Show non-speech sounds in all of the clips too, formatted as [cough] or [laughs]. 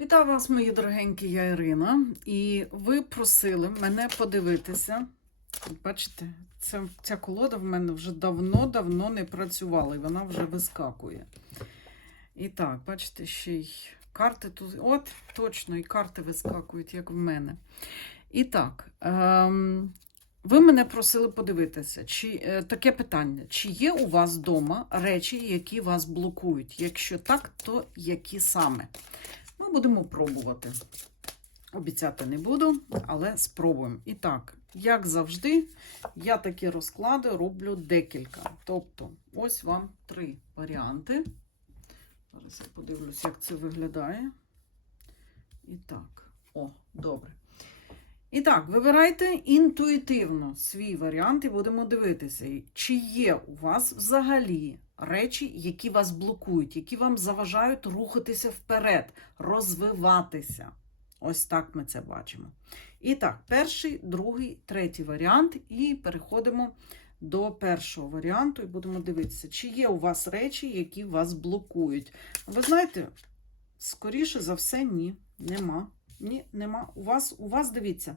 Вітаю вас, мої дорогенькі, я Ірина. І ви просили мене подивитися. Бачите, ця, ця колода в мене вже давно-давно не працювала, і вона вже вискакує. І так, бачите, ще й карти тут. От, точно, і карти вискакують, як в мене. І так, ем, ви мене просили подивитися, чи е, таке питання: чи є у вас вдома речі, які вас блокують? Якщо так, то які саме? Ми будемо пробувати. Обіцяти не буду, але спробуємо. І так, як завжди, я такі розклади роблю декілька. Тобто, ось вам три варіанти. Зараз я подивлюсь, як це виглядає. І так, о, добре. І так, вибирайте інтуїтивно свій варіант і будемо дивитися, чи є у вас взагалі речі, які вас блокують, які вам заважають рухатися вперед, розвиватися. Ось так ми це бачимо. І так, перший, другий, третій варіант, і переходимо до першого варіанту і будемо дивитися, чи є у вас речі, які вас блокують. Ви знаєте, скоріше за все, ні, нема. Ні, нема. У вас, у вас дивіться.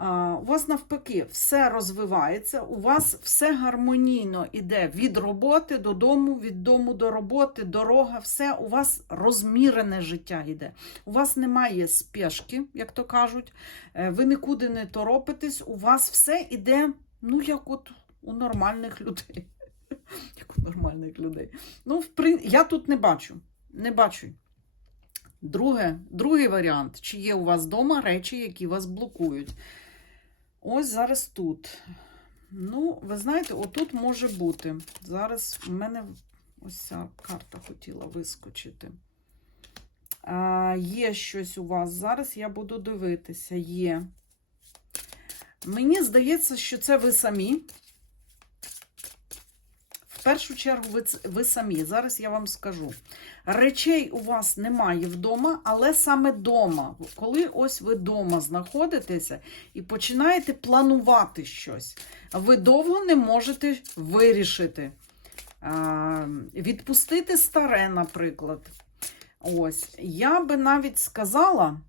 У вас навпаки все розвивається, у вас все гармонійно йде від роботи додому, від дому до роботи, дорога, все у вас розмірене життя йде. У вас немає спешки, як то кажуть, е, ви нікуди не торопитесь, у вас все йде, ну, як от у нормальних людей. [laughs] Як у нормальних людей. Ну. Я тут не бачу. Не бачу. Друге, другий варіант: чи є у вас вдома речі, які вас блокують? Ось зараз тут. Ну, ви знаєте, отут може бути. Зараз в мене ось ця карта хотіла вискочити. А, Є щось у вас. Зараз я буду дивитися. Є. Мені здається, що це ви самі. В першу чергу, ви, ви самі. Зараз я вам скажу. Речей у вас немає вдома, але саме вдома. Коли ось ви вдома знаходитеся і починаєте планувати щось, ви довго не можете вирішити. Відпустити старе, наприклад. Ось. Я би навіть сказала: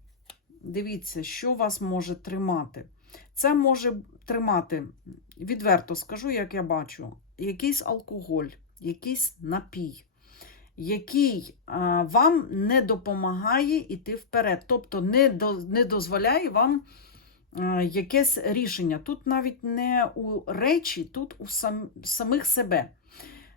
дивіться, що вас може тримати. Це може тримати, відверто скажу, як я бачу, якийсь алкоголь, якийсь напій який вам не допомагає йти вперед, тобто не, до, не дозволяє вам якесь рішення. Тут навіть не у речі, тут у сам, самих себе.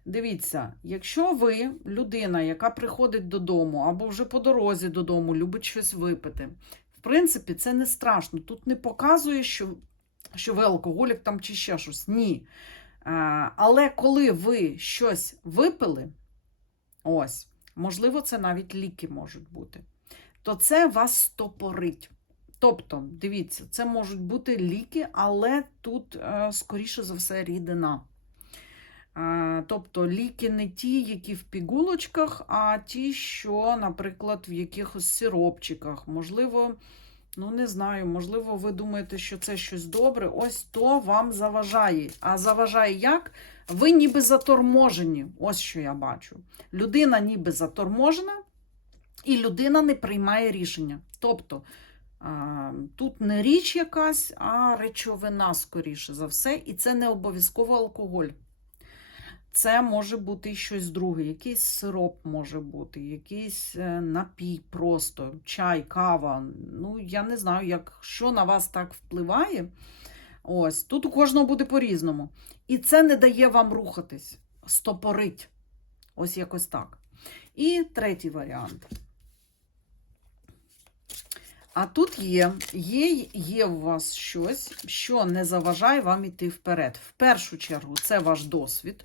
Дивіться, якщо ви людина, яка приходить додому або вже по дорозі додому, любить щось випити, в принципі, це не страшно. Тут не показує, що, що ви алкоголік там чи ще щось. Ні. А, але коли ви щось випили, Ось, можливо, це навіть ліки можуть бути. То це вас стопорить. Тобто, дивіться, це можуть бути ліки, але тут, е, скоріше за все, рідина. Е, Тобто ліки не ті, які в пігулочках, а ті, що, наприклад, в якихось сиропчиках. Можливо, ну не знаю, можливо, ви думаєте, що це щось добре. Ось то вам заважає. А заважає як? Ви ніби заторможені. Ось що я бачу. Людина ніби заторможена, і людина не приймає рішення. Тобто тут не річ якась, а речовина, скоріше за все, і це не обов'язково алкоголь. Це може бути щось друге, якийсь сироп може бути, якийсь е, напій просто, чай, кава. Ну, я не знаю, як, що на вас так впливає. Ось, тут у кожного буде по-різному. І це не дає вам рухатись, стопорить. Ось якось так. І третій варіант. А тут є, є, є у вас щось, що не заважає вам йти вперед. В першу чергу, це ваш досвід.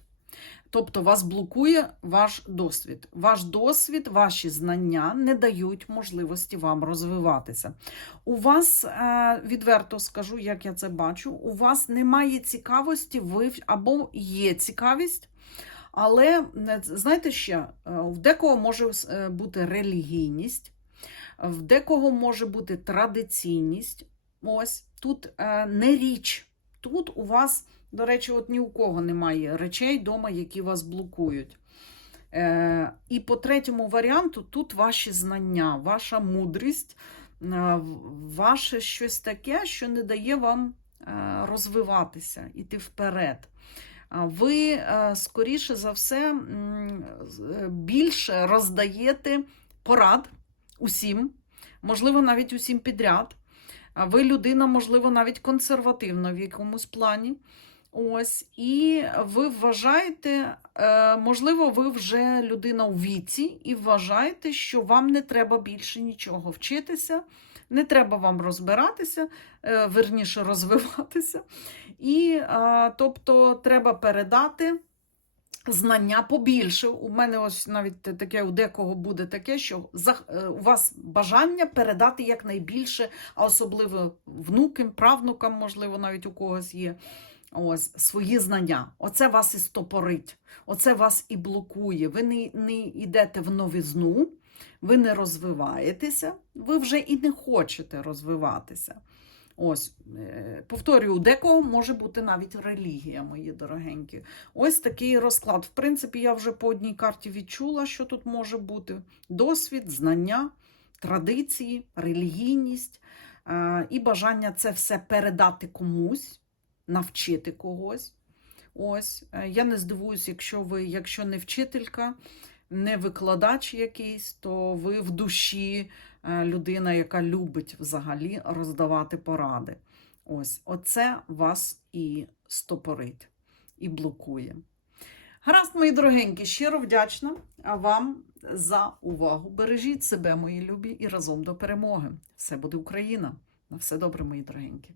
Тобто вас блокує ваш досвід. Ваш досвід, ваші знання не дають можливості вам розвиватися. У вас, е, відверто скажу, як я це бачу, у вас немає цікавості, ви або є цікавість, але е, знаєте ще, е, в декого може бути релігійність, в декого може бути традиційність. Ось тут не річ. Тут у вас, до речі, от ні у кого немає речей вдома, які вас блокують. Е, і по третьому варіанту тут ваші знання, ваша мудрість, е, ваше щось таке, що не дає вам е, розвиватися, іти вперед. Ви, е, скоріше за все, більше роздаєте порад усім, можливо, навіть усім підряд. Ви людина, можливо, навіть консервативна в якомусь плані. Ось, і ви вважаєте, е, можливо, ви вже людина у віці, і вважаєте, що вам не треба більше нічого вчитися, не треба вам розбиратися, е, верніше [laughs] розвиватися. І, е, тобто, треба передати знання побільше. У мене ось навіть таке у декого буде таке, що у вас бажання передати якнайбільше, а особливо внукам, правнукам, можливо, навіть у когось є. Ось свої знання. Оце вас і стопорить, оце вас і блокує. Ви не, не йдете в новизну, ви не розвиваєтеся, ви вже і не хочете розвиватися. Ось, е, повторюю, декого може бути навіть релігія, мої дорогенькі. Ось такий розклад. В принципі, я вже по одній карті відчула, що тут може бути: досвід, знання, традиції, релігійність е, і бажання це все передати комусь, навчити когось. Ось, е, я не здивуюсь, якщо ви, якщо не вчителька, не викладач якийсь, то ви в душі е, людина, яка любить взагалі роздавати поради. Ось, оце вас і стопорить, і блокує. Гаразд, мої дорогенькі, щиро вдячна вам за увагу. Бережіть себе, мої любі, і разом до перемоги. Все буде Україна. На все добре, мої дорогенькі.